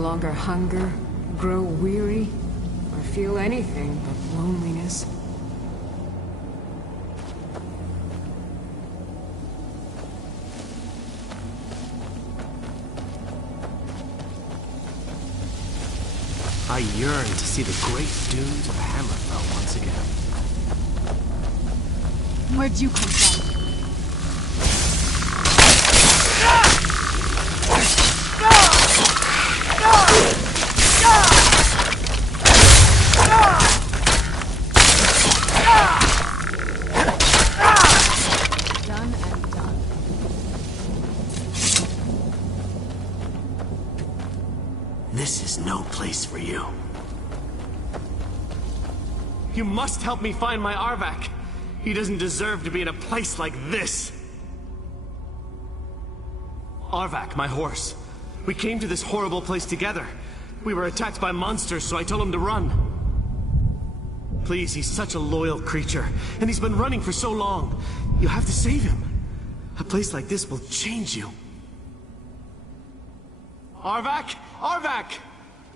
longer hunger, grow weary, or feel anything but loneliness. I yearn to see the great dunes of Hammerfell once again. Where'd you come from? Done and done. This is no place for you. You must help me find my Arvak. He doesn't deserve to be in a place like this. Arvak, my horse. We came to this horrible place together. We were attacked by monsters, so I told him to run. Please, he's such a loyal creature, and he's been running for so long. You have to save him. A place like this will change you. Arvak? Arvak!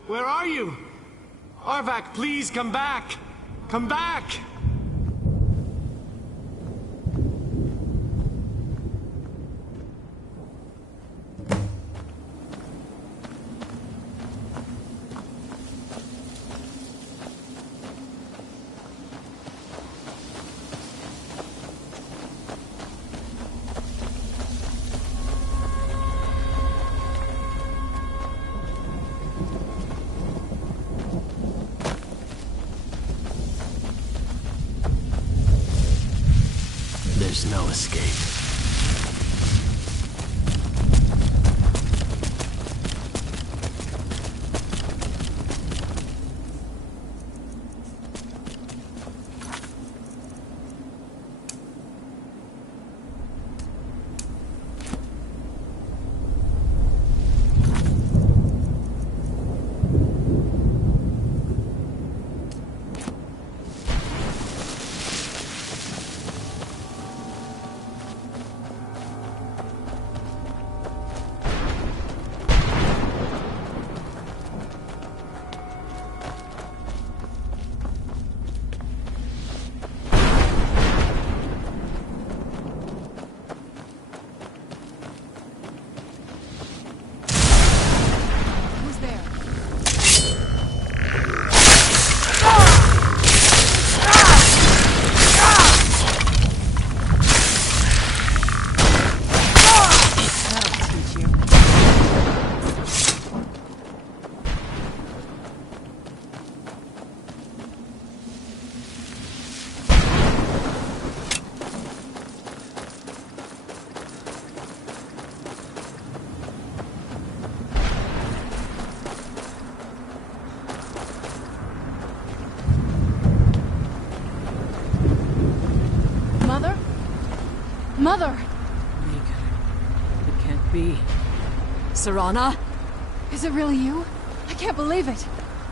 Where are you? Arvak, please come back! Come back! There's no escape. Mother! Mika, it can't be. Serana? Is it really you? I can't believe it.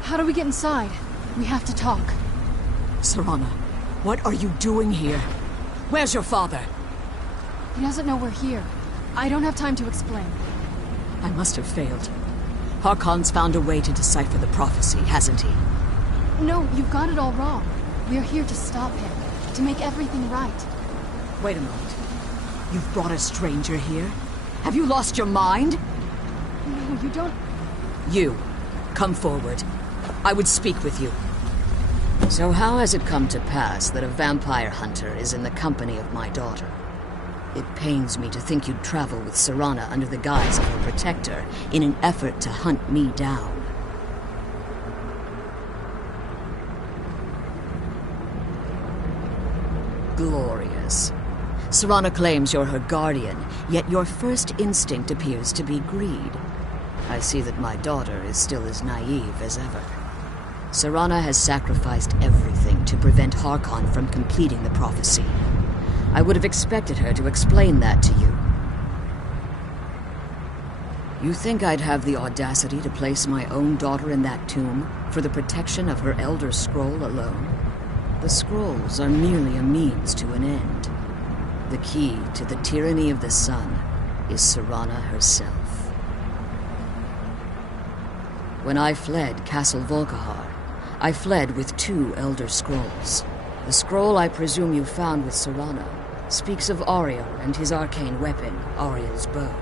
How do we get inside? We have to talk. Serana, what are you doing here? Where's your father? He doesn't know we're here. I don't have time to explain. I must have failed. Harkon's found a way to decipher the prophecy, hasn't he? No, you've got it all wrong. We're here to stop him, to make everything right. Wait a moment. You've brought a stranger here? Have you lost your mind? No, you don't... You, come forward. I would speak with you. So how has it come to pass that a vampire hunter is in the company of my daughter? It pains me to think you'd travel with Serana under the guise of her protector in an effort to hunt me down. Glorious. Serana claims you're her guardian, yet your first instinct appears to be greed. I see that my daughter is still as naive as ever. Serana has sacrificed everything to prevent Harkon from completing the prophecy. I would have expected her to explain that to you. You think I'd have the audacity to place my own daughter in that tomb for the protection of her Elder Scroll alone? The scrolls are merely a means to an end. The key to the tyranny of the sun is Serana herself. When I fled Castle Volkihar, I fled with 2 Elder Scrolls. The scroll I presume you found with Serana speaks of Ariel and his arcane weapon, Ariel's bow.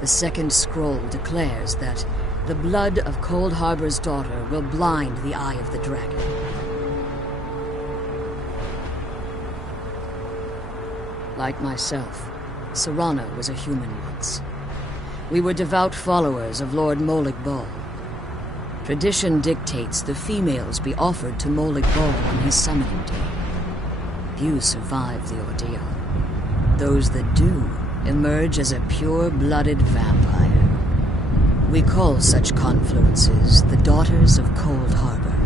The second scroll declares that the blood of Cold Harbor's daughter will blind the eye of the dragon. Like myself, Serana was a human once. We were devout followers of Lord Molig Bal. Tradition dictates the females be offered to Molig Bal on his summoning day. Few survive the ordeal. Those that do emerge as a pure-blooded vampire. We call such confluences the Daughters of Cold Harbor.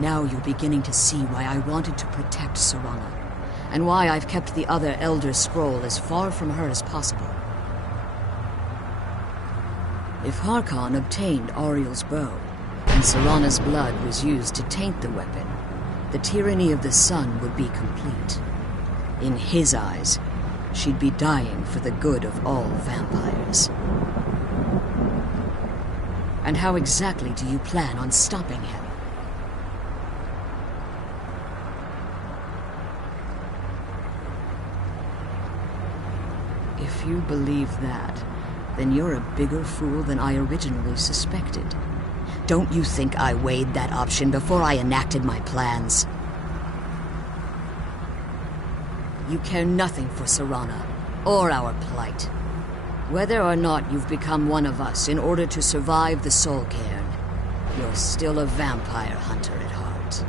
Now you're beginning to see why I wanted to protect Serana, and why I've kept the other Elder Scroll as far from her as possible. If Harkon obtained Ariel's bow, and Serana's blood was used to taint the weapon, the tyranny of the sun would be complete. In his eyes, she'd be dying for the good of all vampires. And how exactly do you plan on stopping him? If you believe that, then you're a bigger fool than I originally suspected. Don't you think I weighed that option before I enacted my plans? You care nothing for Serana, or our plight. Whether or not you've become one of us in order to survive the Soul Cairn, you're still a vampire hunter at heart.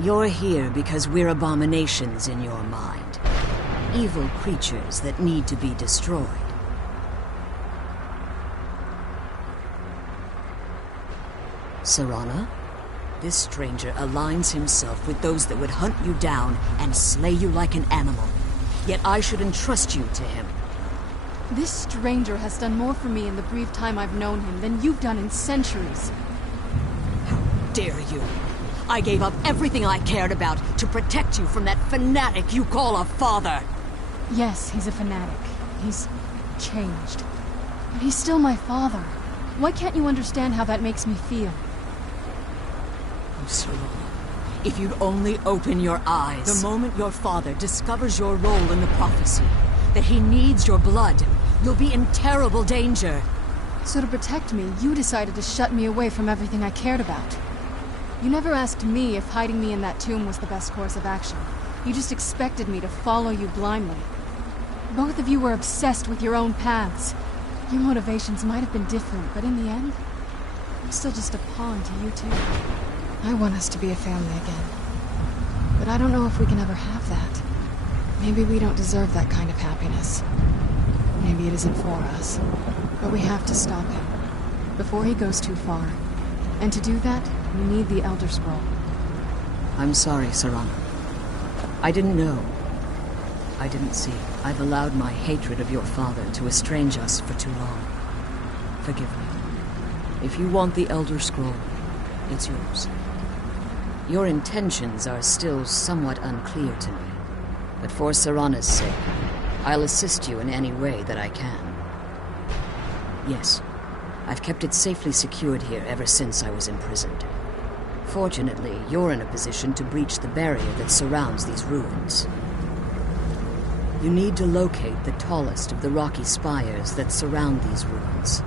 You're here because we're abominations in your mind. Evil creatures that need to be destroyed. Serana? This stranger aligns himself with those that would hunt you down and slay you like an animal. Yet I should entrust you to him. This stranger has done more for me in the brief time I've known him than you've done in centuries. How dare you! I gave up everything I cared about to protect you from that fanatic you call a father! Yes, he's a fanatic. He's changed. But he's still my father. Why can't you understand how that makes me feel? Oh, Serana, if you'd only open your eyes. The moment your father discovers your role in the prophecy, that he needs your blood, you'll be in terrible danger. So to protect me, you decided to shut me away from everything I cared about. You never asked me if hiding me in that tomb was the best course of action. You just expected me to follow you blindly. Both of you were obsessed with your own paths. Your motivations might have been different, but in the end, I'm still just a pawn to you two. I want us to be a family again. But I don't know if we can ever have that. Maybe we don't deserve that kind of happiness. Maybe it isn't for us. But we have to stop him, before he goes too far. And to do that, we need the Elder Scroll. I'm sorry, Serana. I didn't know. I didn't see. I've allowed my hatred of your father to estrange us for too long. Forgive me. If you want the Elder Scroll, it's yours. Your intentions are still somewhat unclear to me, but for Serana's sake, I'll assist you in any way that I can. Yes, I've kept it safely secured here ever since I was imprisoned. Fortunately, you're in a position to breach the barrier that surrounds these ruins. You need to locate the tallest of the rocky spires that surround these ruins.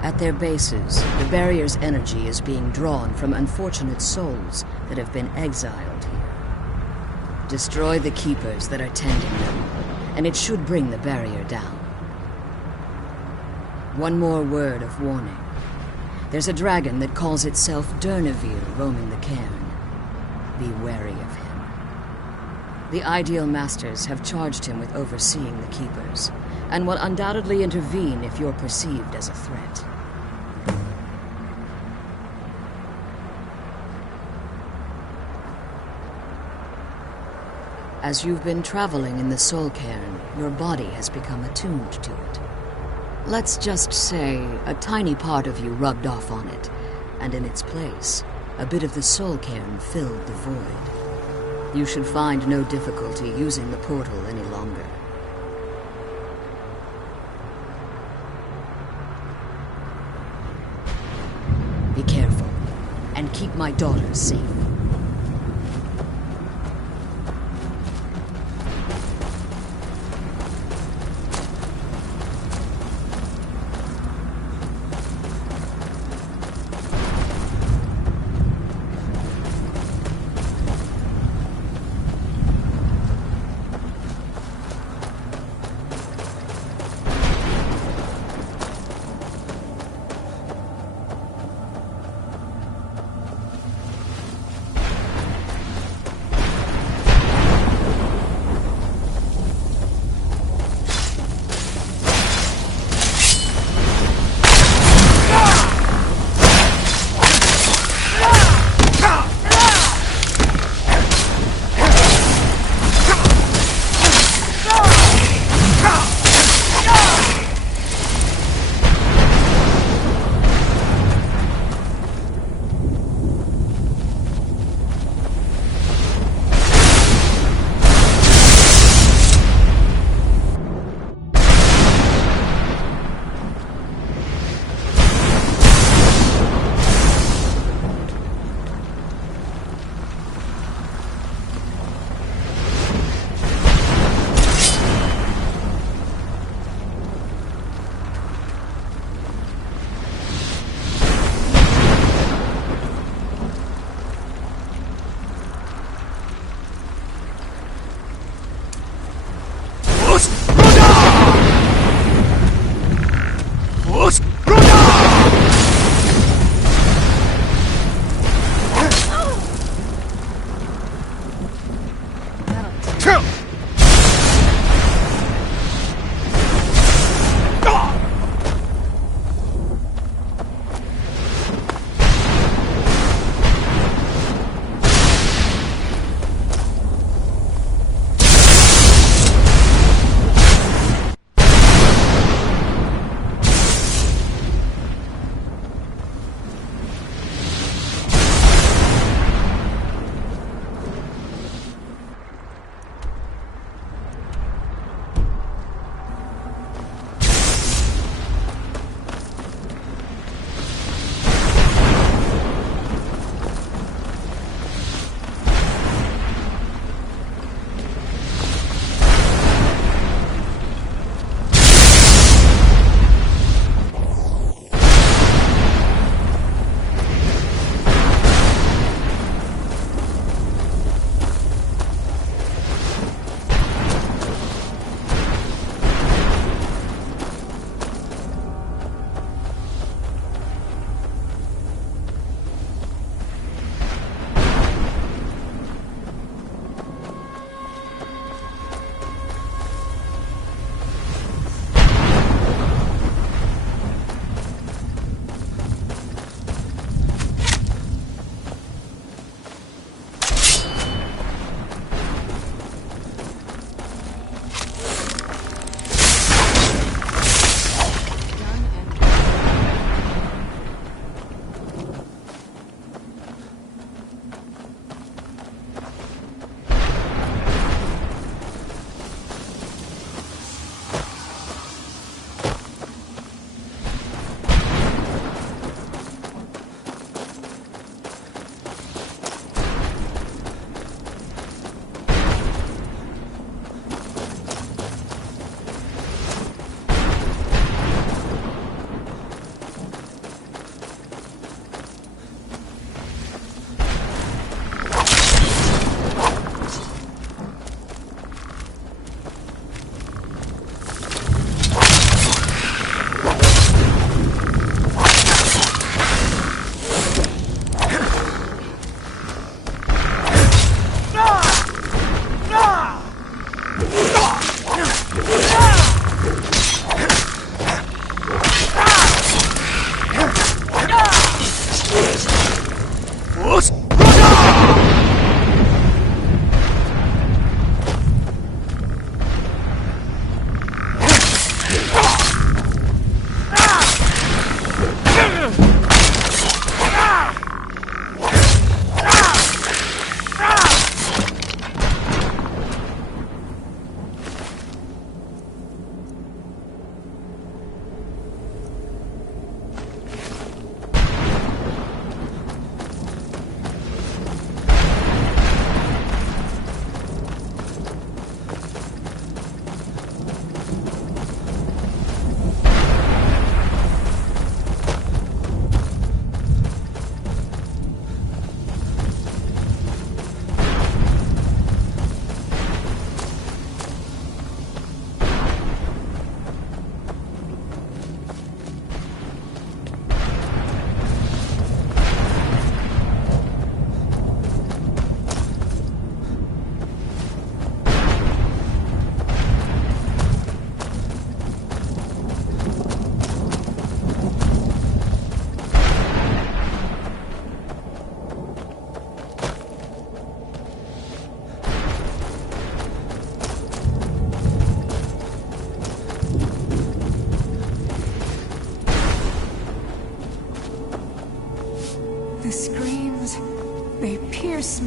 At their bases, the barrier's energy is being drawn from unfortunate souls that have been exiled here. Destroy the keepers that are tending them, and it should bring the barrier down. One more word of warning. There's a dragon that calls itself Durnevere roaming the cairn. Be wary of him. The Ideal Masters have charged him with overseeing the keepers, and will undoubtedly intervene if you're perceived as a threat. As you've been traveling in the Soul Cairn, your body has become attuned to it. Let's just say a tiny part of you rubbed off on it, and in its place, a bit of the Soul Cairn filled the void. You should find no difficulty using the portal any longer. and keep my daughter safe.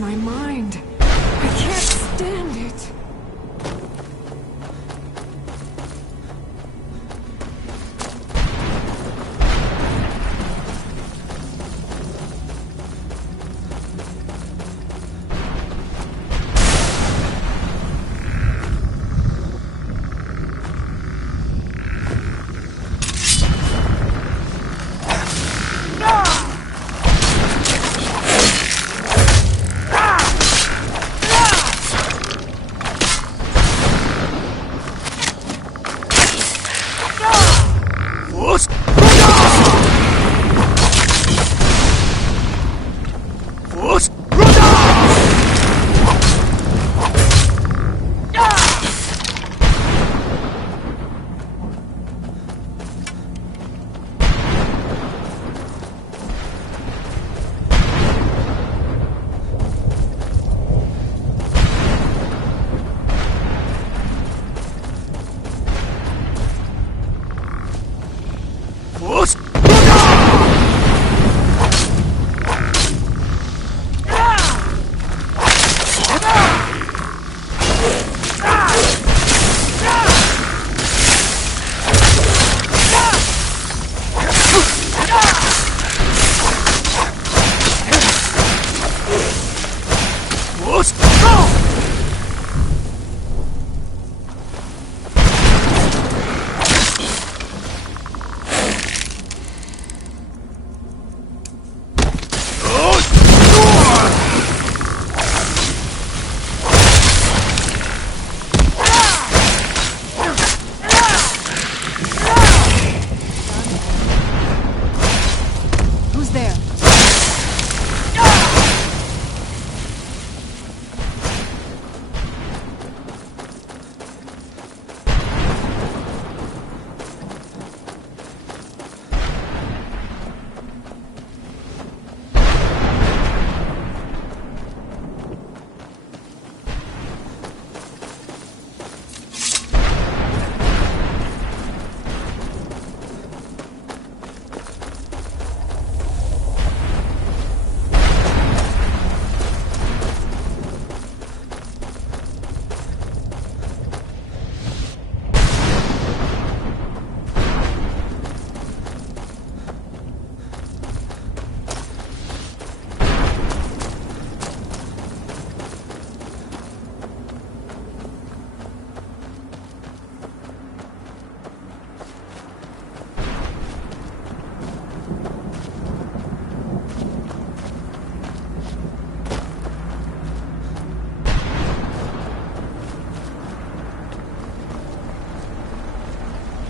my mind. I can't stand it.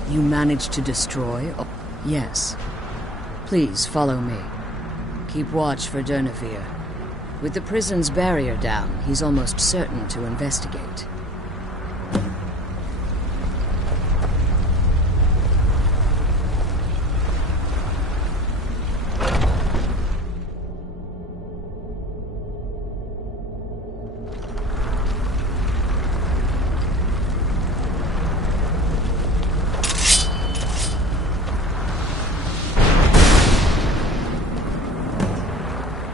You managed to destroy? Oh, yes. Please follow me. Keep watch for Durnevere. With the prison's barrier down, he's almost certain to investigate.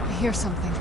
I hear something.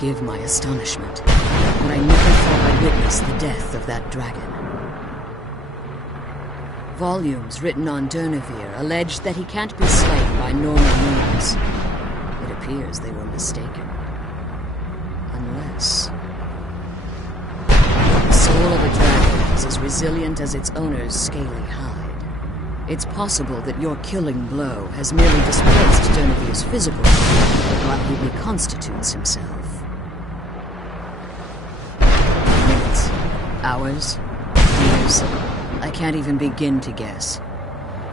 Forgive my astonishment, but I never thought I'd witness the death of that dragon. Volumes written on Durnevere allege that he can't be slain by normal means. It appears they were mistaken. Unless... the soul of a dragon is as resilient as its owner's scaly hide. It's possible that your killing blow has merely displaced Genevieve's physical body while he reconstitutes himself. Minutes, hours, years. I can't even begin to guess.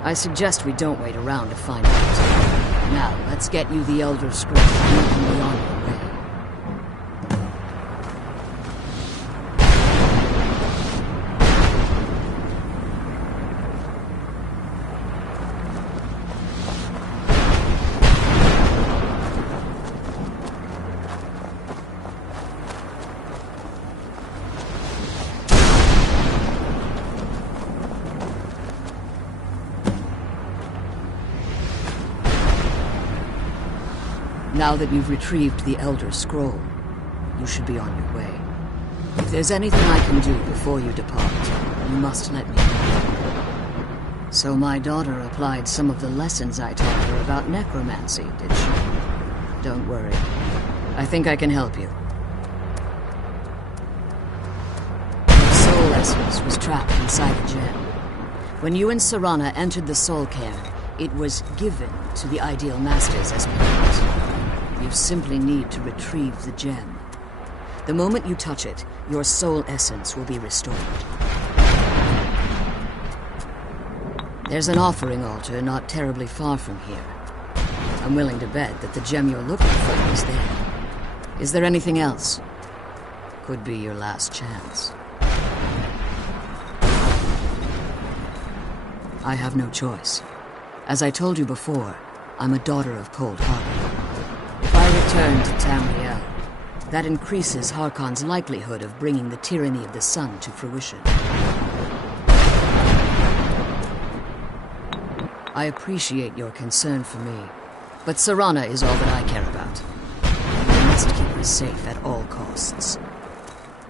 I suggest we don't wait around to find out. Now, let's get you the Elder Scroll and you can be on your way. Now that you've retrieved the Elder Scroll, you should be on your way. If there's anything I can do before you depart, you must let me know. So my daughter applied some of the lessons I taught her about necromancy, did she? Don't worry. I think I can help you. Your soul essence was trapped inside a gem. When you and Serana entered the Soul Cairn, it was given to the Ideal Masters as payment. You simply need to retrieve the gem. The moment you touch it, your soul essence will be restored. There's an offering altar not terribly far from here. I'm willing to bet that the gem you're looking for is there. Is there anything else? Could be your last chance. I have no choice. As I told you before, I'm a daughter of Cold Harbor. If I return to Tamriel, that increases Harkon's likelihood of bringing the tyranny of the sun to fruition. I appreciate your concern for me, but Serana is all that I care about. I must keep her safe at all costs.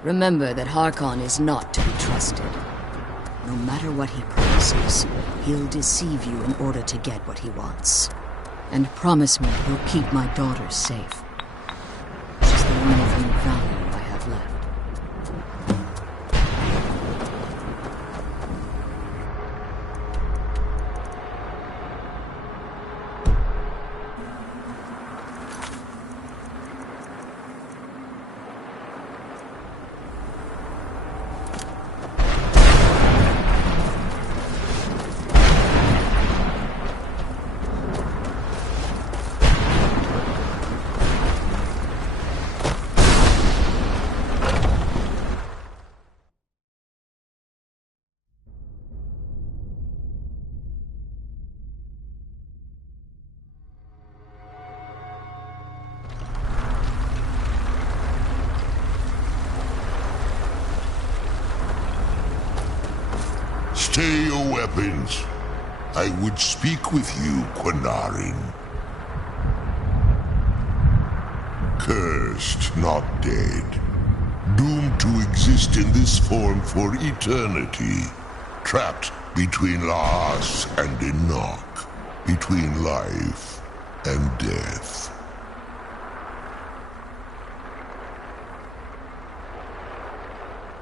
Remember that Harkon is not to be trusted. No matter what he promises, he'll deceive you in order to get what he wants. And promise me you'll keep my daughter safe. She's the only thing of value I have left. Stay your weapons. I would speak with you, Quinarin. Cursed, not dead. Doomed to exist in this form for eternity. Trapped between Laas and Enoch. Between life and death.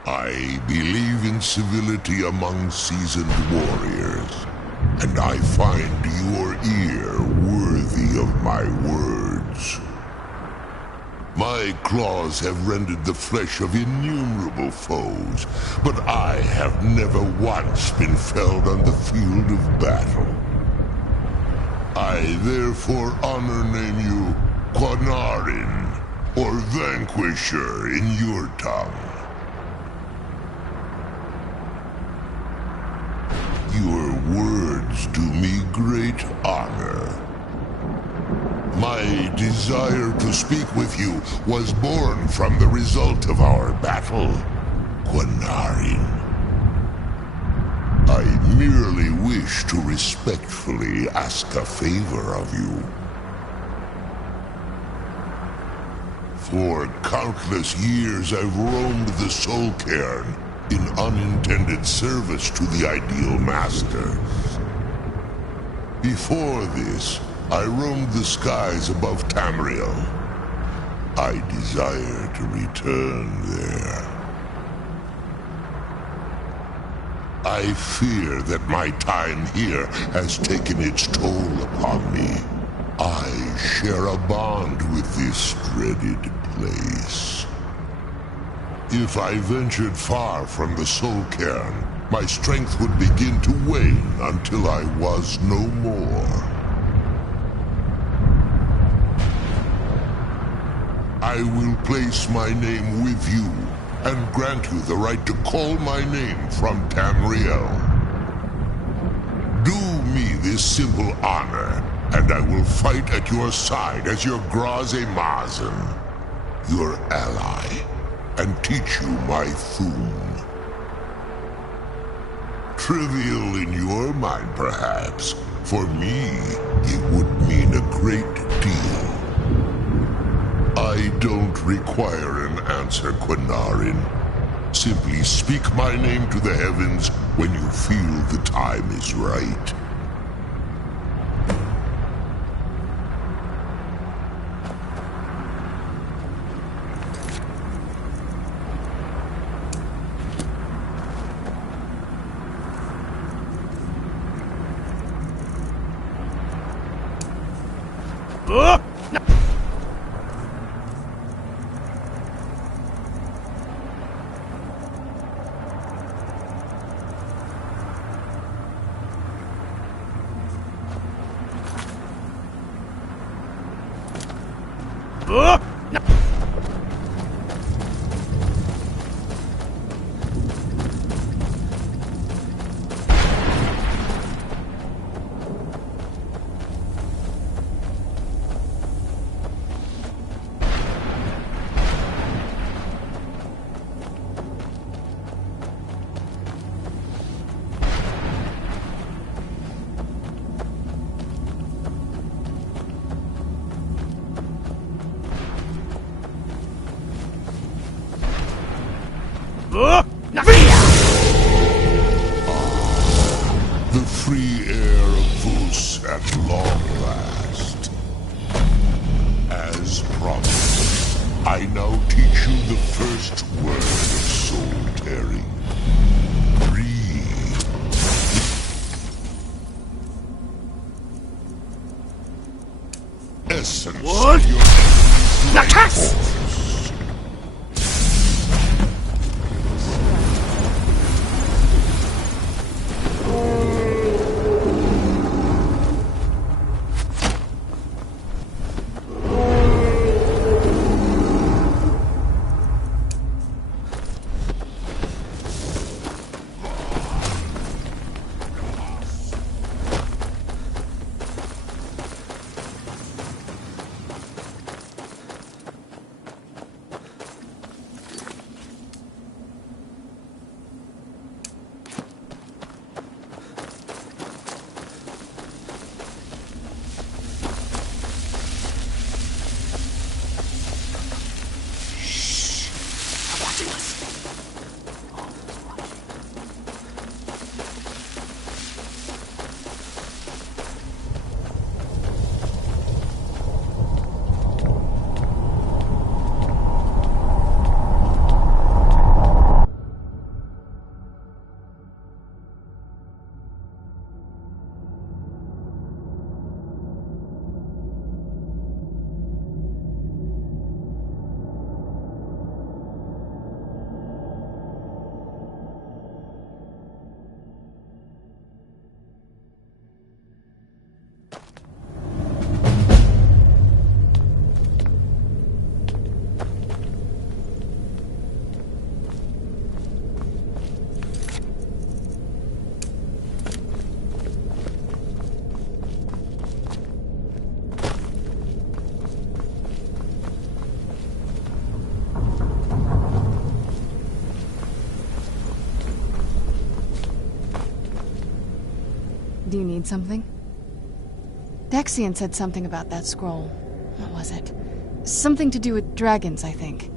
I believe in civility among seasoned warriors, and I find your ear worthy of my words. My claws have rended the flesh of innumerable foes, but I have never once been felled on the field of battle. I therefore honor name you Quinarin, or Vanquisher in your tongue. Your words do me great honor. My desire to speak with you was born from the result of our battle, Quinarin. I merely wish to respectfully ask a favor of you. For countless years I've roamed the Soul Cairn in unintended service to the Ideal Masters. Before this, I roamed the skies above Tamriel. I desire to return there. I fear that my time here has taken its toll upon me. I share a bond with this dreaded place. If I ventured far from the soul cairn, my strength would begin to wane until I was no more. I will place my name with you and grant you the right to call my name from Tamriel. Do me this simple honor, and I will fight at your side as your Graze-Mazen, your ally, and teach you my Thum. Trivial in your mind, perhaps. For me, it would mean a great deal. I don't require an answer, Quinarin. Simply speak my name to the heavens when you feel the time is right. The free air of Vus at long last. As promised, I now teach you the first word of soul tearing. Breathe. Essence What? of your enemy's life Nakas! force. Do you need something? Dexian said something about that scroll. What was it? Something to do with dragons, I think.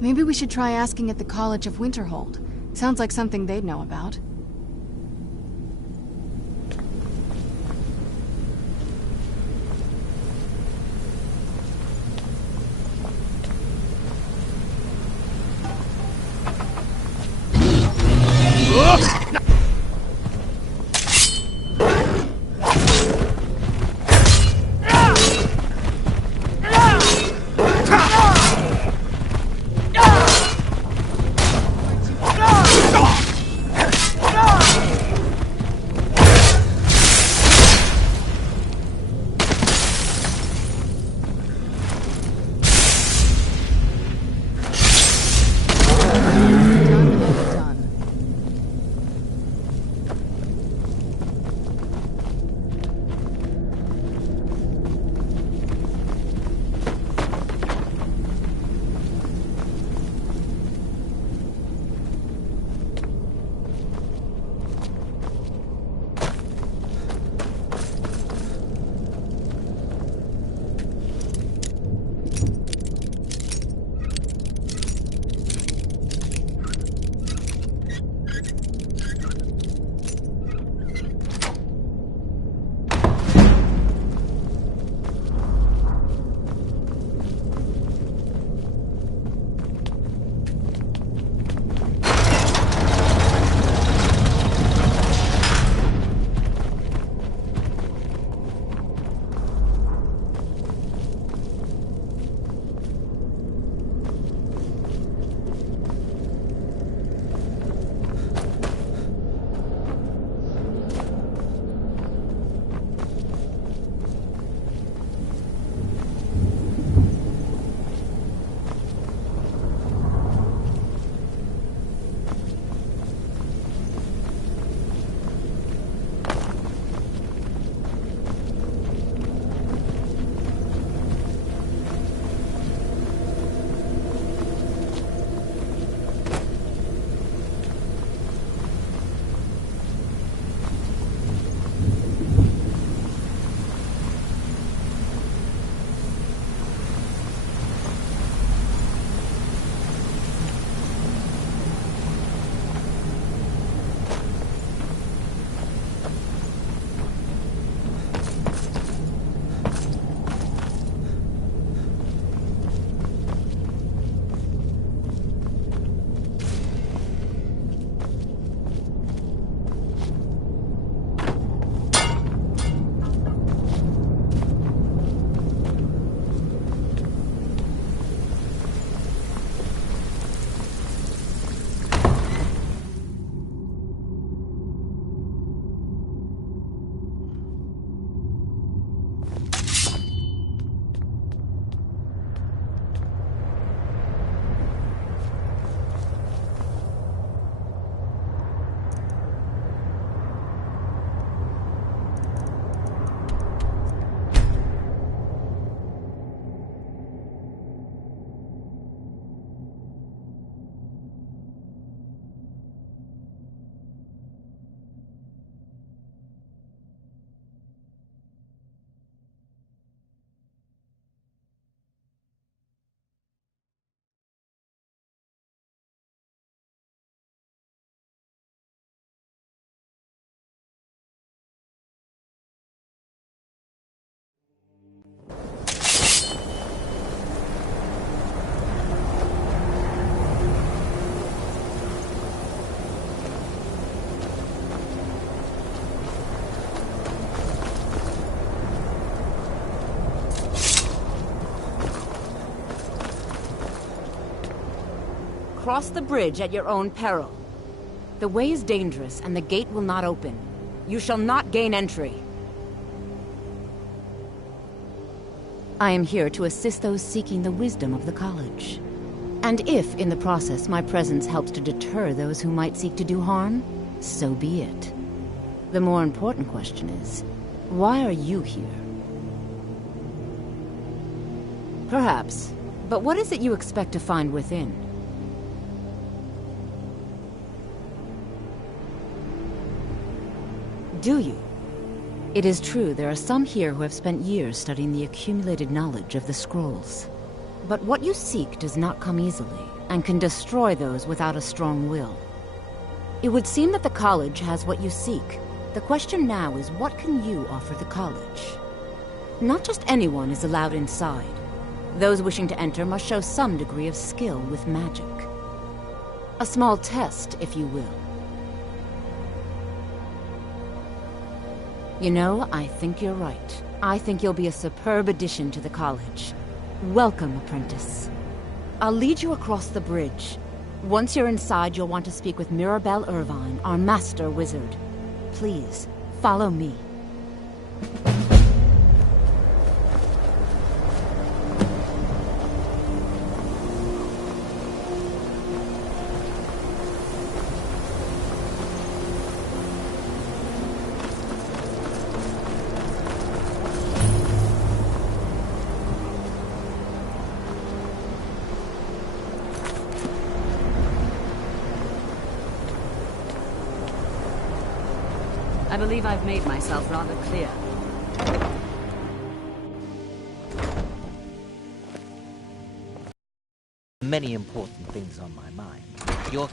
Maybe we should try asking at the College of Winterhold. Sounds like something they'd know about. cross the bridge at your own peril. The way is dangerous, and the gate will not open. You shall not gain entry. I am here to assist those seeking the wisdom of the college. And if, in the process, my presence helps to deter those who might seek to do harm, so be it. The more important question is, why are you here? Perhaps, but what is it you expect to find within? Do you? It is true there are some here who have spent years studying the accumulated knowledge of the scrolls. But what you seek does not come easily, and can destroy those without a strong will. It would seem that the college has what you seek. The question now is, what can you offer the college? Not just anyone is allowed inside. Those wishing to enter must show some degree of skill with magic. A small test, if you will. You know, I think you're right. I think you'll be a superb addition to the college. Welcome, apprentice. I'll lead you across the bridge. Once you're inside, you'll want to speak with Mirabelle Irvine, our master wizard. Please, follow me. I believe I've made myself rather clear. Many important things on my mind. Your...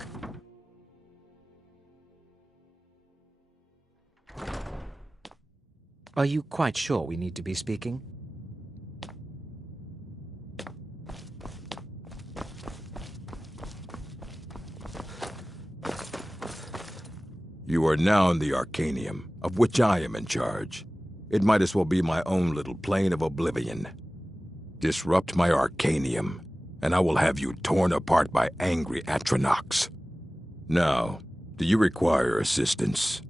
Are you quite sure we need to be speaking? You are now in the Arcanium, of which I am in charge. It might as well be my own little plane of oblivion. Disrupt my Arcanium, and I will have you torn apart by angry Atronachs. Now, do you require assistance?